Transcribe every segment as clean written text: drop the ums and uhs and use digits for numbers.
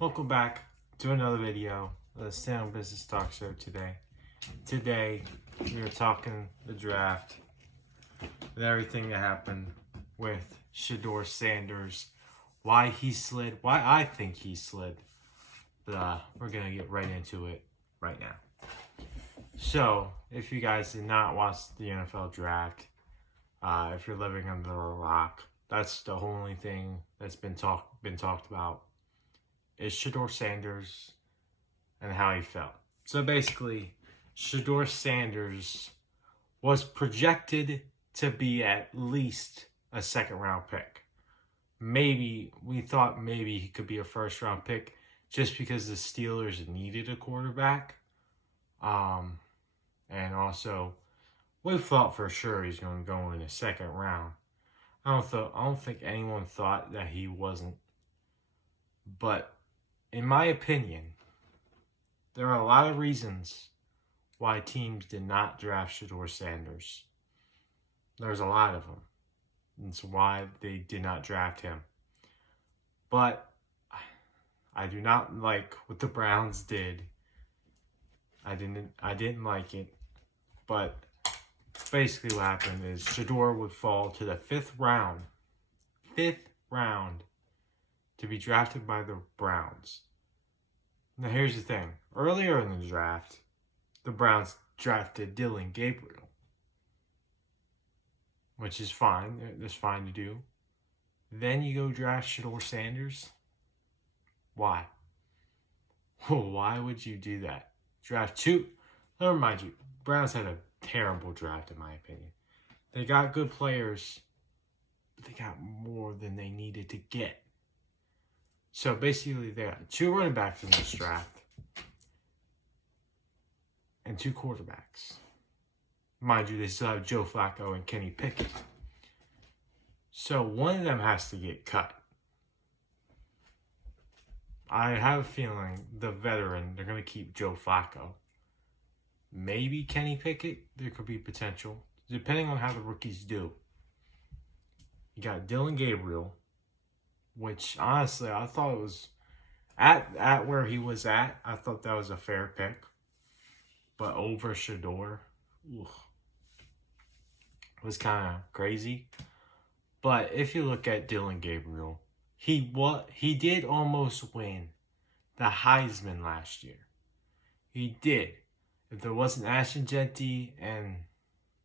Welcome back to another video of the Stand On Business Talk Show today. Today, we are talking the draft and everything that happened with Shedeur Sanders, why he slid, why I think he slid. But we're going to get right into it right now. So, if you guys did not watch the NFL draft, if you're living under a rock, that's the only thing that's been talked about is Shedeur Sanders and how he felt. So basically, Shedeur Sanders was projected to be at least a second round pick. We thought maybe he could be a first round pick just because the Steelers needed a quarterback. And also, we thought for sure he's going to go in the second round. I don't think anyone thought that he wasn't. But in my opinion, there are a lot of reasons why teams did not draft Shedeur Sanders. There's a lot of them. That's why they did not draft him. But I do not like what the Browns did. I didn't like it. But basically what happened is Shedeur would fall to the fifth round. Fifth round to be drafted by the Browns. Now here's the thing. Earlier in the draft, the Browns drafted Dillon Gabriel, which is fine. That's fine to do. Then you go draft Shedeur Sanders. Why? Why would you do that? Draft two. Let me remind you, Browns had a terrible draft in my opinion. They got good players, but they got more than they needed to get. So basically, they got two running backs in this draft and two quarterbacks. Mind you, they still have Joe Flacco and Kenny Pickett. So one of them has to get cut. I have a feeling the veteran, they're going to keep Joe Flacco. Maybe Kenny Pickett, there could be potential, depending on how the rookies do. You got Dillon Gabriel, which honestly I thought it was at where he was at. I thought that was a fair pick, but over Shedeur, was kind of crazy. But if you look at Dillon Gabriel, he did almost win the Heisman last year. He did. If there wasn't Ashton Jeanty and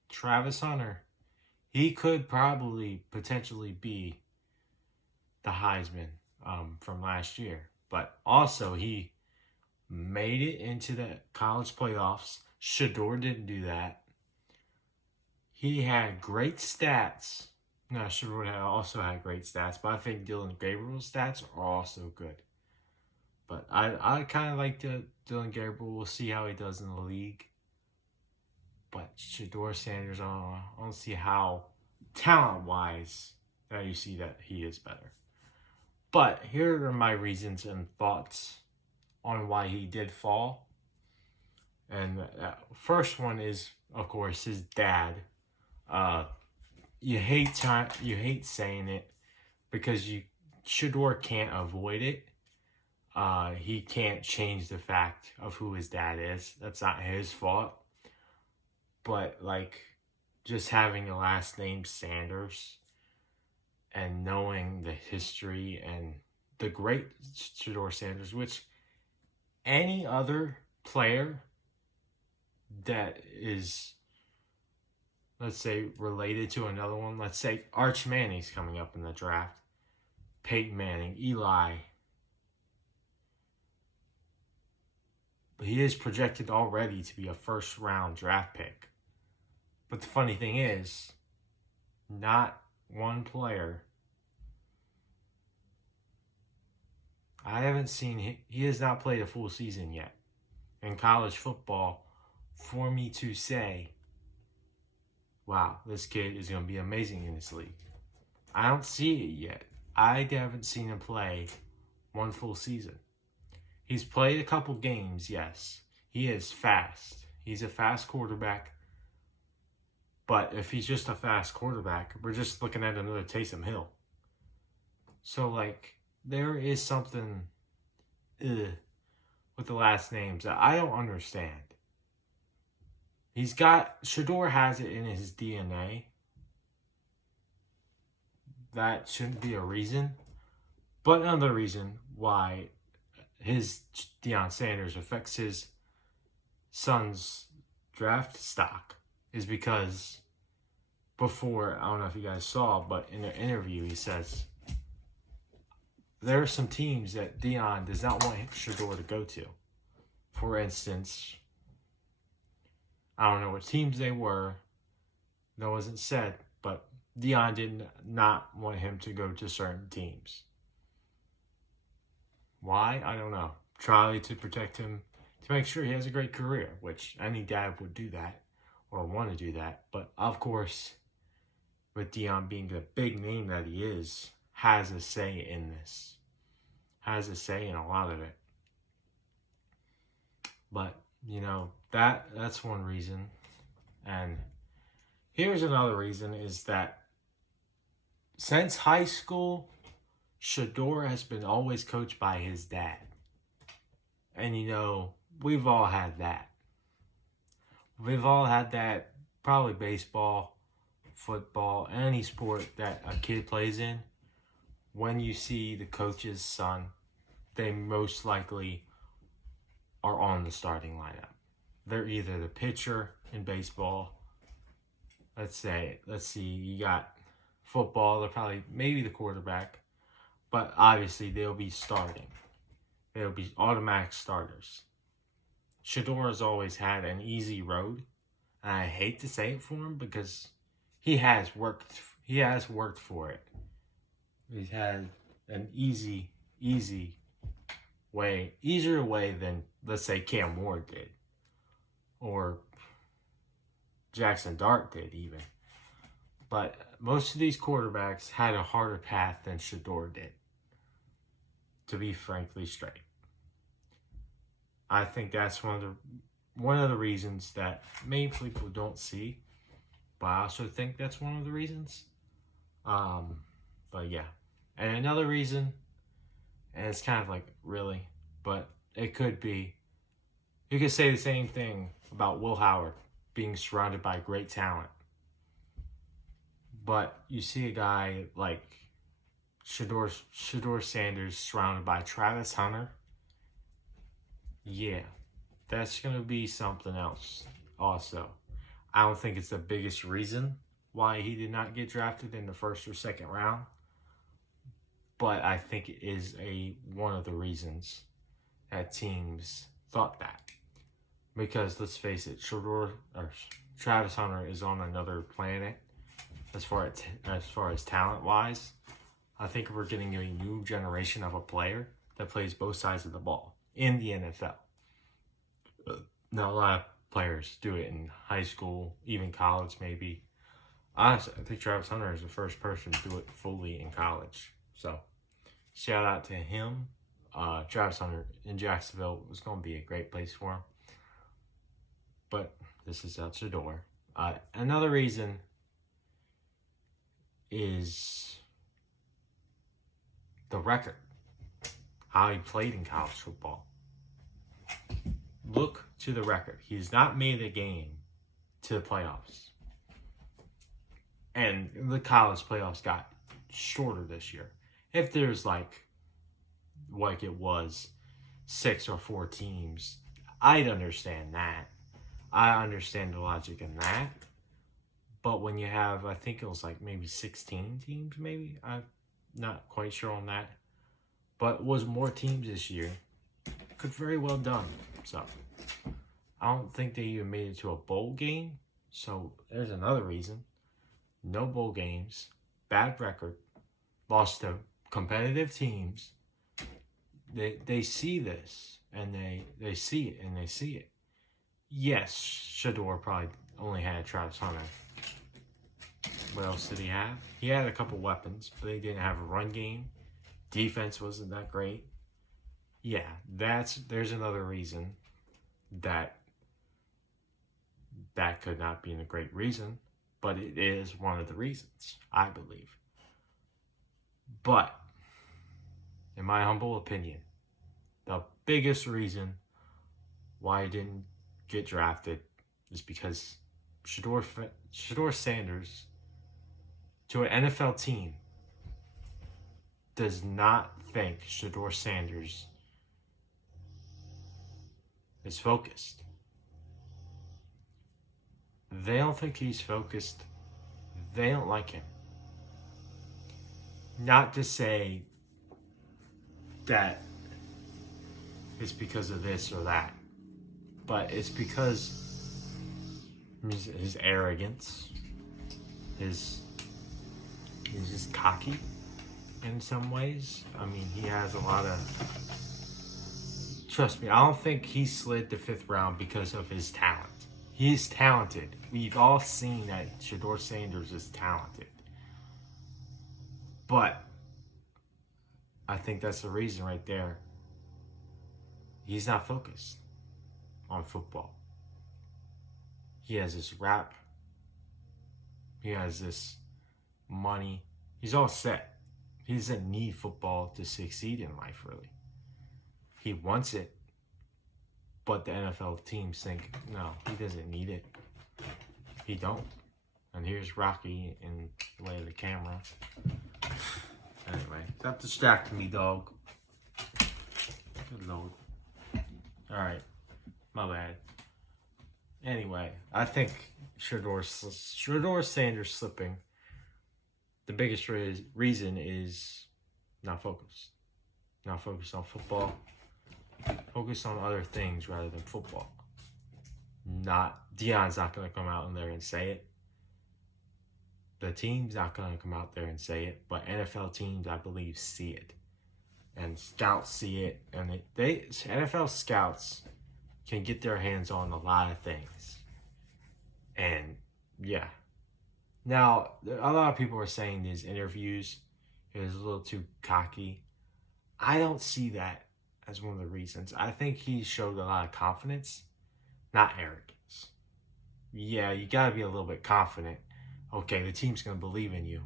Travis Hunter, he could potentially be the Heisman from last year. But also, he made it into the college playoffs. Shedeur didn't do that. He had great stats. No, Shedeur also had great stats, but I think Dillon Gabriel's stats are also good. But I kind of like Dillon Gabriel. We'll see how he does in the league. But Shedeur Sanders, I don't see how talent-wise that you see that he is better. But here are my reasons and thoughts on why he did fall. And first one is, of course, his dad. You hate saying it because Shedeur can't avoid it. He can't change the fact of who his dad is. That's not his fault. But just having a last name Sanders and knowing the history and the great Shedeur Sanders, which any other player that is, let's say, related to another one, let's say Arch Manning's coming up in the draft, Peyton Manning, Eli, but he is projected already to be a first round draft pick. But the funny thing is, not one player. I haven't seen he has not played a full season yet in college football for me to say, wow, this kid is going to be amazing in this league. I don't see it yet. I haven't seen him play one full season. He's played a couple games, yes. He is fast. He's a fast quarterback. But if he's just a fast quarterback, we're just looking at another Taysom Hill. So, there is something with the last names that I don't understand. Shador has it in his DNA. That shouldn't be a reason. But another reason why his Deion Sanders affects his son's draft stock is because before, I don't know if you guys saw, but in an interview he says there are some teams that Deion does not want Shador to go to. For instance, I don't know what teams they were. That wasn't said, but Deion did not want him to go to certain teams. Why? I don't know. Try to protect him, to make sure he has a great career, which any dad would do that or want to do that. But of course, with Deion being the big name that he is, has a say in this. Has a say in a lot of it. But, that's one reason. And here's another reason is that since high school, Shador has been always coached by his dad. And we've all had that. We've all had that, probably baseball, football, any sport that a kid plays in. When you see the coach's son, they most likely are on the starting lineup. They're either the pitcher in baseball. Let's see, you got football, they're probably maybe the quarterback, but obviously they'll be starting. They'll be automatic starters. Shador has always had an easy road, and I hate to say it for him because he has worked for it. He's had an easier way than, let's say, Cam Ward did, or Jackson Dart did even. But most of these quarterbacks had a harder path than Shador did, to be frankly straight. I think that's one of the reasons that many people don't see, but I also think that's one of the reasons. But yeah. And another reason, and it's kind of like, really, but it could be, you could say the same thing about Will Howard being surrounded by great talent. But you see a guy like Shador Sanders surrounded by Travis Hunter. Yeah, that's going to be something else also. I don't think it's the biggest reason why he did not get drafted in the first or second round. But I think it is one of the reasons that teams thought that. Because let's face it, Travis Hunter is on another planet as far as talent-wise. I think we're getting a new generation of a player that plays both sides of the ball in the NFL. Now, a lot of players do it in high school, even college maybe. Honestly, I think Travis Hunter is the first person to do it fully in college. So, shout out to him. Travis Hunter in Jacksonville was going to be a great place for him. But this is out Shador. Another reason is the record. How he played in college football. Look to the record. He's not made a game to the playoffs. And the college playoffs got shorter this year. If there's like it was 6 or 4 teams, I'd understand that. I understand the logic in that. But when you have, I think it was like maybe 16 teams, maybe? I'm not quite sure on that. But was more teams this year. Could very well done. So, I don't think they even made it to a bowl game. So, there's another reason. No bowl games. Bad record. Lost to competitive teams. They see this. And they see it. And they see it. Yes, Shador probably only had Travis Hunter. What else did he have? He had a couple weapons, but they didn't have a run game. Defense wasn't that great. Yeah, there's another reason that could not be a great reason, but it is one of the reasons, I believe. But, in my humble opinion, the biggest reason why he didn't get drafted is because Shedeur Sanders to an NFL team does not think Shedeur Sanders is focused. They don't think he's focused. They don't like him. Not to say that it's because of this or that, but it's because his arrogance, he's just cocky in some ways. I mean, he has a lot of... Trust me, I don't think he slid the 5th round because of his talent. He's talented. We've all seen that Shedeur Sanders is talented. But I think that's the reason right there. He's not focused on football. He has this rap. He has this money. He's all set. He doesn't need football to succeed in life, really. He wants it. But the NFL teams think, no, he doesn't need it. He don't. And here's Rocky in the way of the camera. Anyway, stop distracting me, dog. Good lord. Alright, my bad. Anyway, I think Shedeur Sanders slipping, the biggest reason is not focused. Not focused on football. Focus on other things rather than football. Deion's not going to come out in there and say it. The team's not going to come out there and say it, but NFL teams, I believe, see it. And scouts see it. And NFL scouts can get their hands on a lot of things. And, yeah. Now, a lot of people are saying his interviews is a little too cocky. I don't see that as one of the reasons. I think he showed a lot of confidence, not arrogance. Yeah, you got to be a little bit confident. Okay, the team's going to believe in you.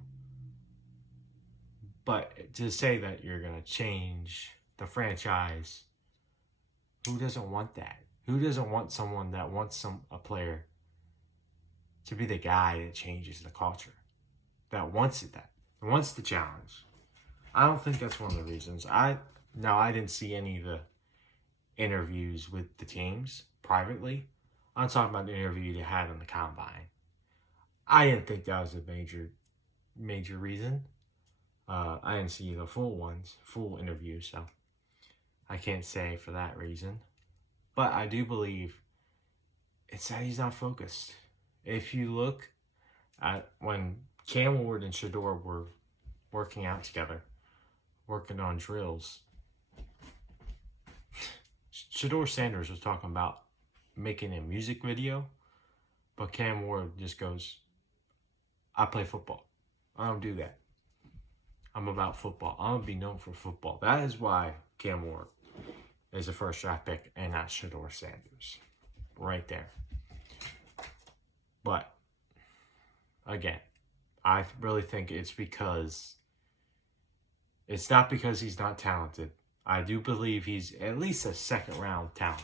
But to say that you're going to change the franchise, who doesn't want that? Who doesn't want someone that wants a player to be the guy that changes the culture? That wants it, that wants the challenge. I don't think that's one of the reasons. I didn't see any of the interviews with the teams privately. I'm talking about the interview they had on the combine. I didn't think that was a major reason. I didn't see the full interview, so I can't say for that reason. But I do believe it's that he's not focused. If you look at when Cam Ward and Shedeur were working out together, working on drills, Shedeur Sanders was talking about making a music video, but Cam Ward just goes, I play football. I don't do that. I'm about football. I'm going to be known for football. That is why Cam Ward is a first draft pick and not Shedeur Sanders. Right there. But, again, I really think it's not because he's not talented. I do believe he's at least a 2nd round talent.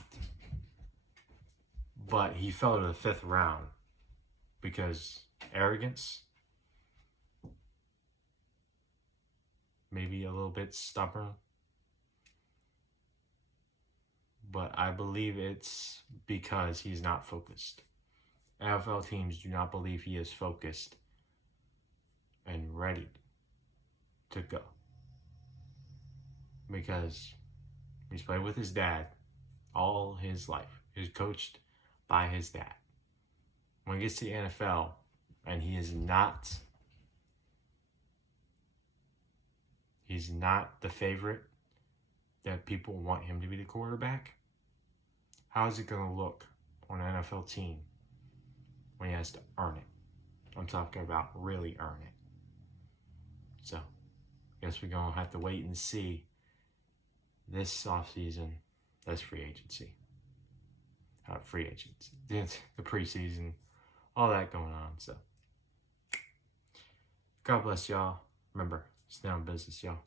But he fell to the 5th round because arrogance, maybe a little bit stubborn. But I believe it's because he's not focused. NFL teams do not believe he is focused and ready to go. Because he's played with his dad all his life. He was coached by his dad. When he gets to the NFL and he's not the favorite that people want him to be the quarterback, how is it going to look on an NFL team when he has to earn it? I'm talking about really earn it. So, guess we're going to have to wait and see this offseason. That's free agency. The preseason, all that going on. So, God bless y'all. Remember, stay on business, y'all.